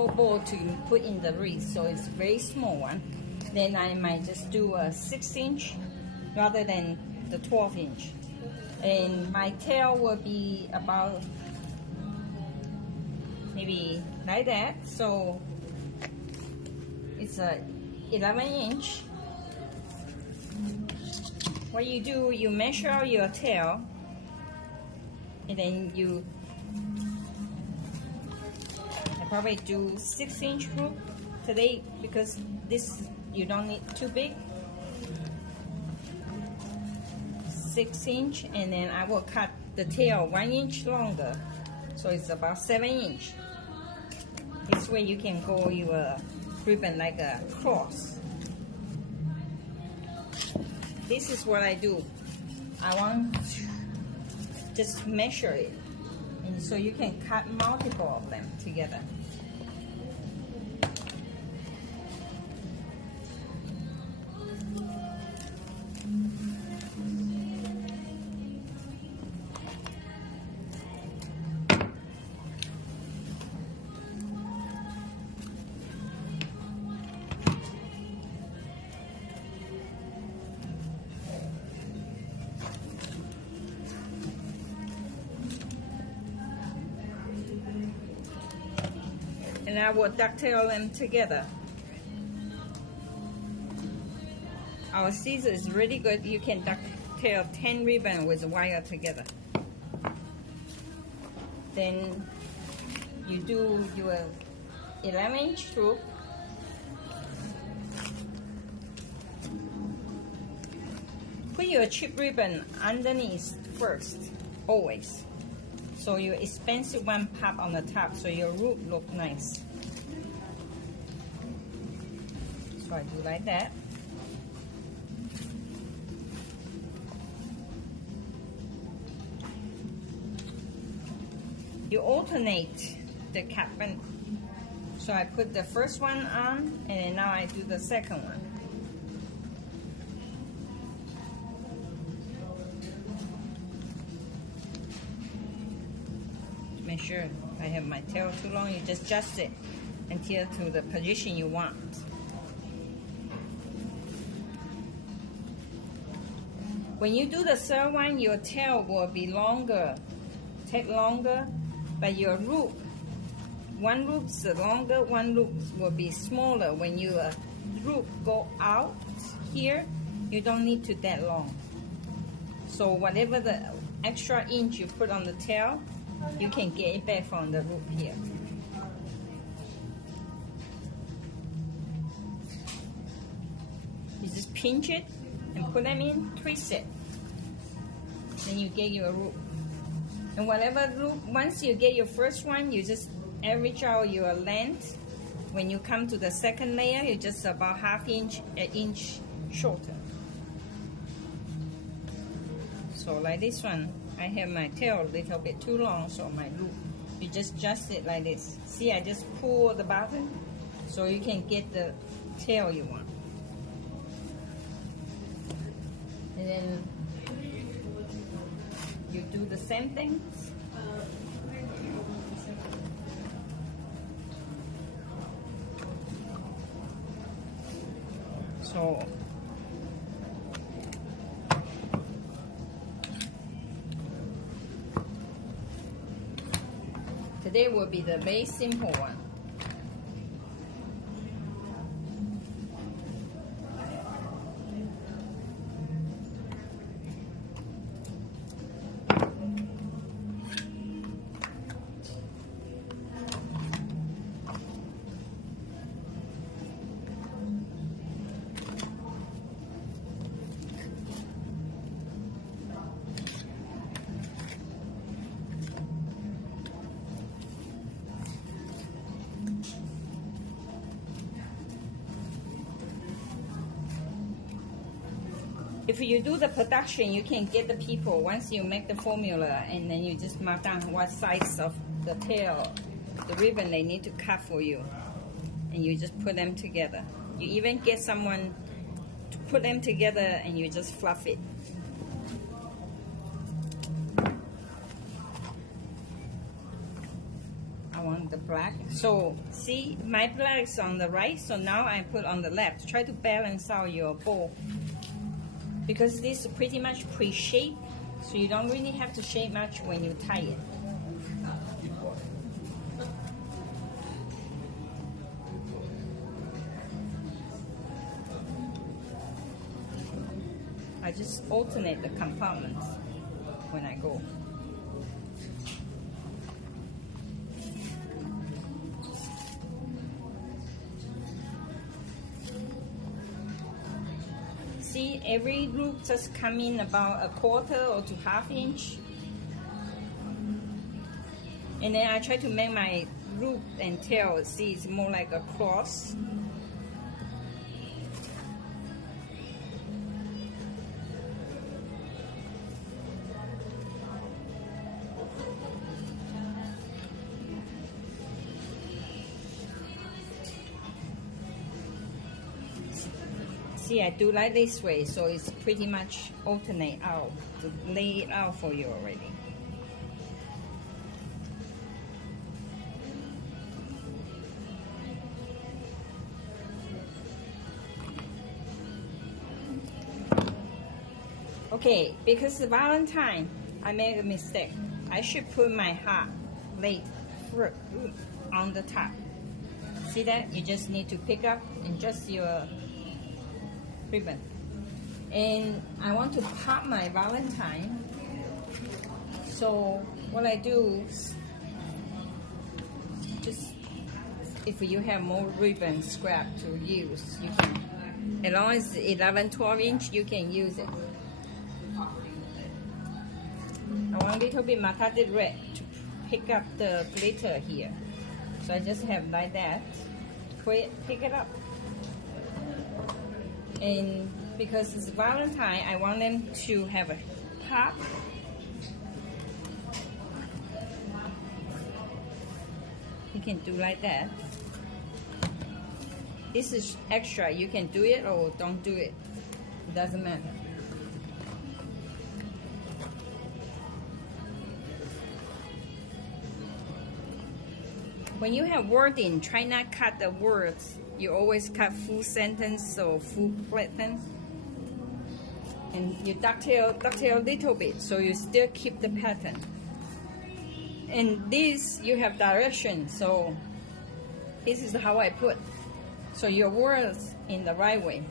whole ball to put in the wreath, so it's a very small one. Then I might just do a 6-inch rather than the 12-inch. And my tail will be about maybe like that, so it's a 11-inch. What you do, you measure out your tail, and then I probably do 6-inch hoop today because this you don't need too big. 6-inch, and then I will cut the tail 1 inch longer, so it's about 7-inch. This way you can go your ribbon like a cross. This is what I do. I want to just measure it, and so you can cut multiple of them together. And I will ducktail them together. Our scissor is really good. You can ducktail 10 ribbon with wire together. Then you do your 11-inch hoop. Put your cheap ribbon underneath first, always. So your expensive one pop on the top, so your root look nice. So I do like that. You alternate the cap, and so I put the first one on, and now I do the second one. Make sure I have my tail too long, you just adjust it until to the position you want. When you do the third one, your tail will be longer, take longer, but your loop, one loop's longer, one loop will be smaller. When your loop go out here, you don't need to that long. So whatever the extra inch you put on the tail, you can get it back from the loop here. You just pinch it and put them in, twist it. Then you get your loop. And whatever loop, once you get your first one, you just average out your length. When you come to the second layer, you're just about ½ inch shorter. So like this one, I have my tail a little bit too long, so my loop, you just adjust it like this. See, I just pull the button so you can get the tail you want. And then you do the same thing. So today will be the very simple one. If you do the production, you can get the people, once you make the formula, and then you just mark down what size of the tail, the ribbon they need to cut for you. And you just put them together. You even get someone to put them together and you just fluff it. I want the black. So see, my black is on the right, so now I put on the left. Try to balance out your bowl, because this is pretty much pre-shaped, so you don't really have to shape much when you tie it. I just alternate the compartments when I go. See, every loop just come in about 1/4 or to 1/2 inch. And then I try to make my loop and tail, see, it's more like a cross. See, I do like this way, so it's pretty much alternate out, to lay it out for you already. Okay, because it's Valentine, I made a mistake. I should put my heart laid on the top. See that? You just need to pick up and just your ribbon. And I want to pop my Valentine. So what I do is just, if you have more ribbon scrap to use, you can. As long as 11-12 inch, you can use it. I want a little bit matted red to pick up the glitter here. So I just have like that. Pick it up. And because it's Valentine, I want them to have a pop. You can do like that. This is extra. You can do it or don't do it. It doesn't matter. When you have wording, try not cut the words. You always cut full sentence or full sentence. And you ducktail a little bit, so you still keep the pattern. And this, you have direction, so this is how I put. So your words in the right way.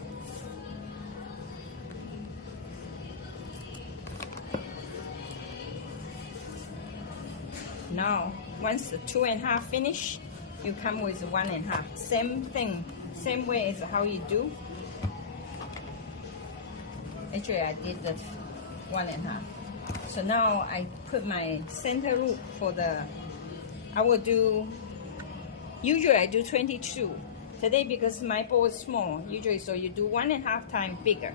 Now, once the 2.5 finish, you come with 1.5. Same thing, same way as how you do. Actually, I did the 1.5. So now I put my center loop for the, I will do, usually I do 22. Today, because my bowl is small, usually, so you do 1.5 times bigger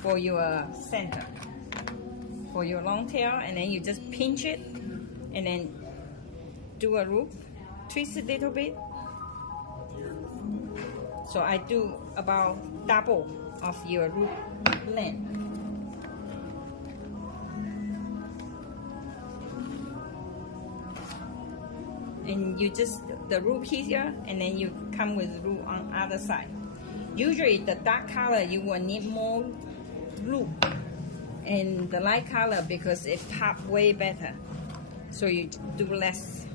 for your center. For your long tail, and then you just pinch it, and then do a loop, twist a little bit. So I do about double of your loop length. And you just, the loop here, and then you come with loop on other side. Usually the dark color, you will need more loop, and the light color, because it pop way better. So you do less.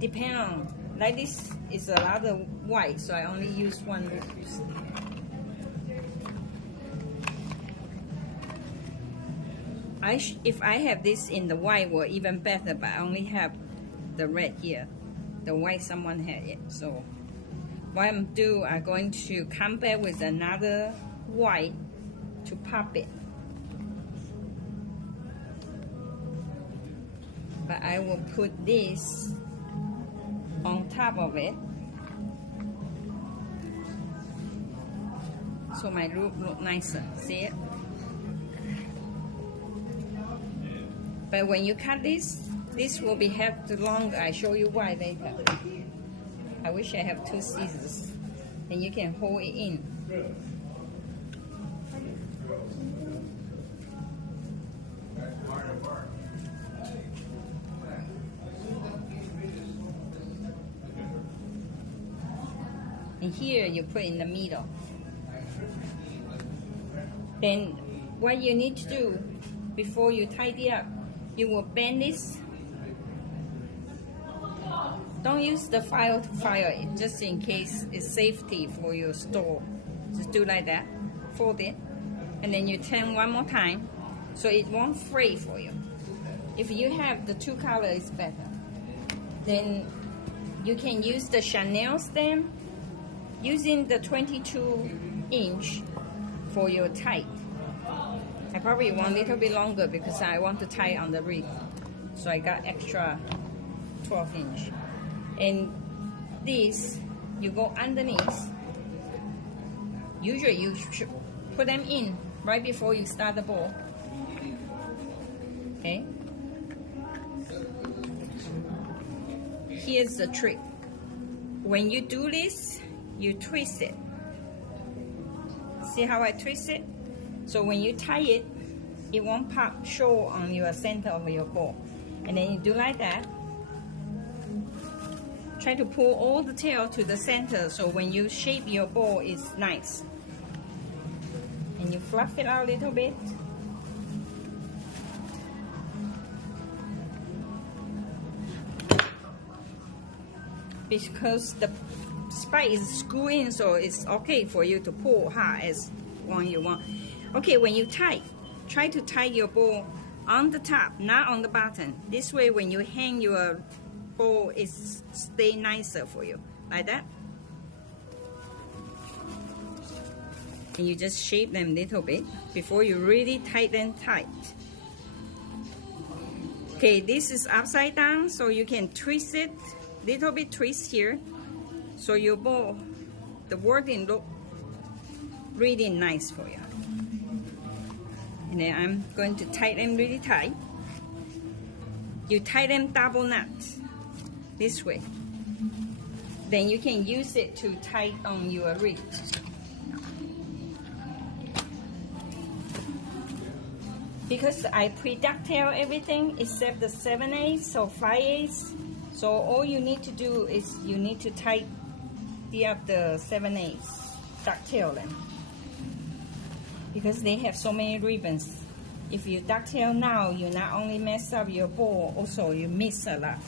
Depend on, like this is a lot of white, so I only use one loop. If I have this in the white, well, even better, but I only have the red here. The white, someone had it. So what I'm doing, I'm going to come back with another white to pop it. But I will put this on top of it, so my loop look nicer. See it? But when you cut this will be half too long. I show you why later. I wish I have 2 scissors, and you can hold it in. And here you put in the middle. Then what you need to do before you tidy up, you will bend this. Don't use the file to file it, just in case it's safety for your store. Just do like that, fold it, and then you turn one more time so it won't fray for you. If you have the two colors, it's better. Then you can use the Chanel stem using the 22-inch for your tie. I probably want a little bit longer because I want to tie on the wreath. So I got extra 12-inch. And this, you go underneath. Usually you should put them in right before you start the bowl. Okay? Here's the trick. When you do this, you twist it. See how I twist it? So when you tie it, it won't pop show on your center of your bowl. And then you do like that. Try to pull all the tail to the center so when you shape your bowl, it's nice. And you fluff it out a little bit. Because the spike is screwed in, so it's okay for you to pull hard as one you want. Okay, when you tie, try to tie your bowl on the top, not on the bottom. This way, when you hang your bowl, it stay nicer for you, like that. And you just shape them a little bit before you really tie them tight. Okay, this is upside down, so you can twist it, little bit twist here, so your bowl, the wording look really nice for you. And then I'm going to tie them really tight. You tie them double knot this way. Then you can use it to tie on your wreath. Because I pre-ducktail everything except the 7/8 or 5/8. So all you need to do is you need to tidy up the 7/8, ducktail them. Because they have so many ribbons. If you ducktail now, you not only mess up your bowl, also you miss a lot.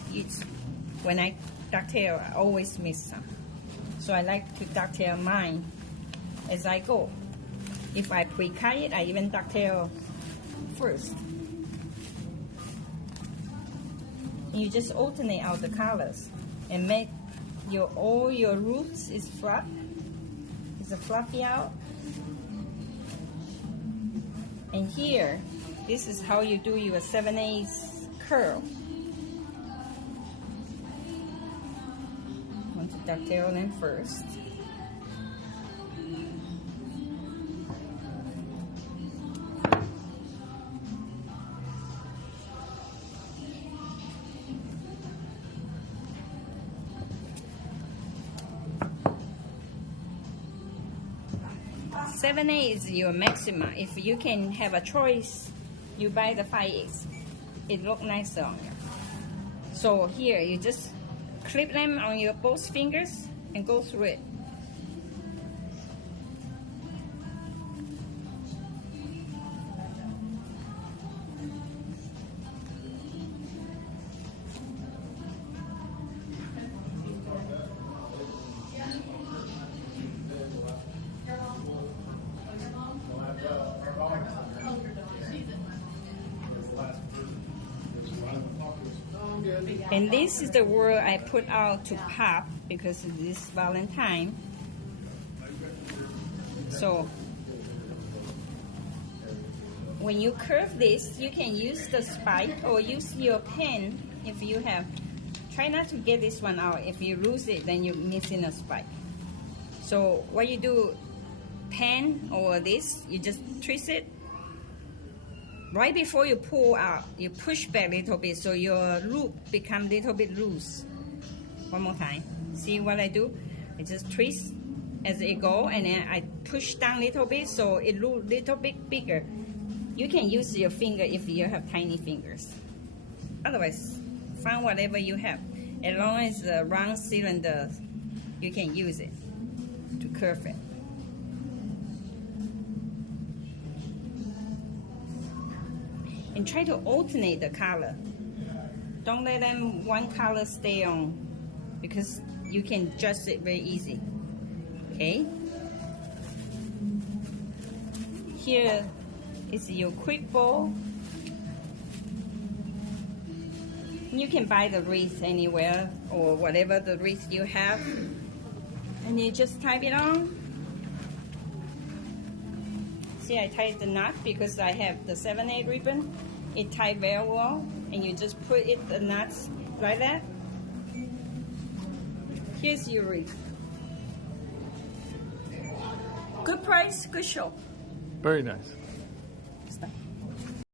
When I ducktail, I always miss some. So I like to ducktail mine as I go. If I pre-cut it, I even ducktail first. You just alternate out the colors and make all your roots is flat. It's a fluffy out. And here, this is how you do your 7/8 curl. I want to ducktail them first. Seven-eight is your maximum. If you can have a choice, you buy the 5/8. It looks nicer on you. So here, you just clip them on your both fingers and go through it. And this is the word I put out to pop because it is Valentine. So when you curve this, you can use the spike or use your pen if you have. Try not to get this one out. If you lose it, then you're missing a spike. So what you do, pen or this, you just twist it. Right before you pull out, you push back a little bit so your loop becomes a little bit loose. One more time. See what I do? I just twist as it goes, and then I push down a little bit so it looks a little bit bigger. You can use your finger if you have tiny fingers. Otherwise, find whatever you have. As long as the round cylinder, you can use it. perfect. And try to alternate the color. Don't let them one color stay on, because you can adjust it very easy. Okay? Here is your quick ball. You can buy the wreath anywhere, or whatever the wreath you have, and you just type it on. See, I tied the knot because I have the 7/8 ribbon. It tied very well, and you just put the knots like that. Here's your wreath. Good price, good show. Very nice.